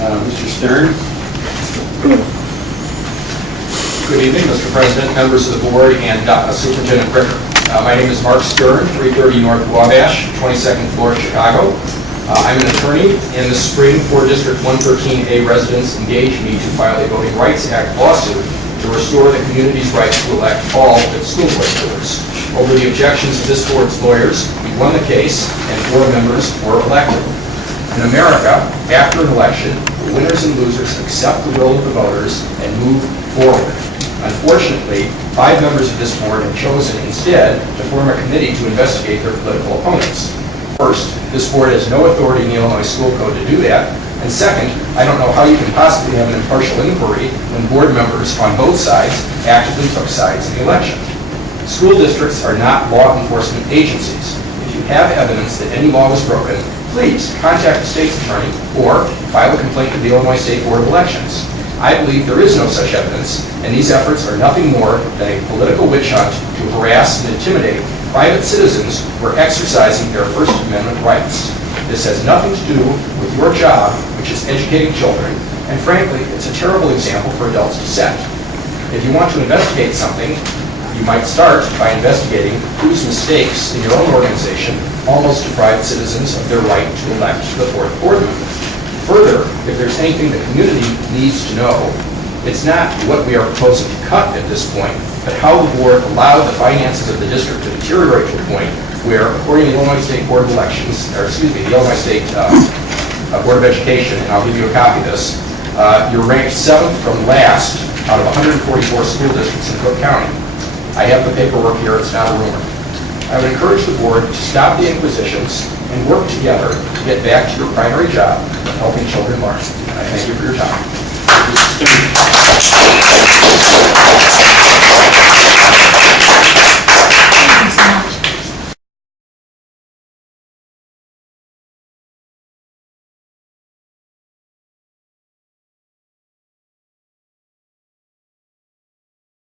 Mr. Stern. Good evening, Mr. President, members of the board, and Superintendent Bricker. My name is Mark Stern, 330 North Wabash, 22nd floor, Chicago. I'm an attorney. In the spring, 4 District 113A residents engaged me to file a Voting Rights Act lawsuit to restore the community's right to elect all of its school board members. Over the objections of this board's lawyers, we won the case, and 4 members were elected. In America, after an election, the winners and losers accept the will of the voters and move forward. Unfortunately, 5 members of this board have chosen instead to form a committee to investigate their political opponents. First, this board has no authority in the Illinois School Code to do that. And second, I don't know how you can possibly have an impartial inquiry when board members on both sides actively took sides in the election. School districts are not law enforcement agencies. If you have evidence that any law was broken, please contact the state's attorney or file a complaint to the Illinois State Board of Elections. I believe there is no such evidence, and these efforts are nothing more than a political witch hunt to harass and intimidate private citizens who are exercising their First Amendment rights. This has nothing to do with your job, which is educating children, and frankly, it's a terrible example for adults to set. If you want to investigate something, you might start by investigating whose mistakes in your own organization almost deprived citizens of their right to elect the 4th board member. Further, if there's anything the community needs to know, it's not what we are proposing to cut at this point, but how the board allowed the finances of the district to deteriorate to the point where, according to the Illinois State Board of Elections, or excuse me, the Illinois State Board of Education, and I'll give you a copy of this, you're ranked 7th from last out of 144 school districts in Cook County. I have the paperwork here, it's not a rumor. I would encourage the board to stop the inquisitions and work together to get back to your primary job of helping children learn. And I thank you for your time.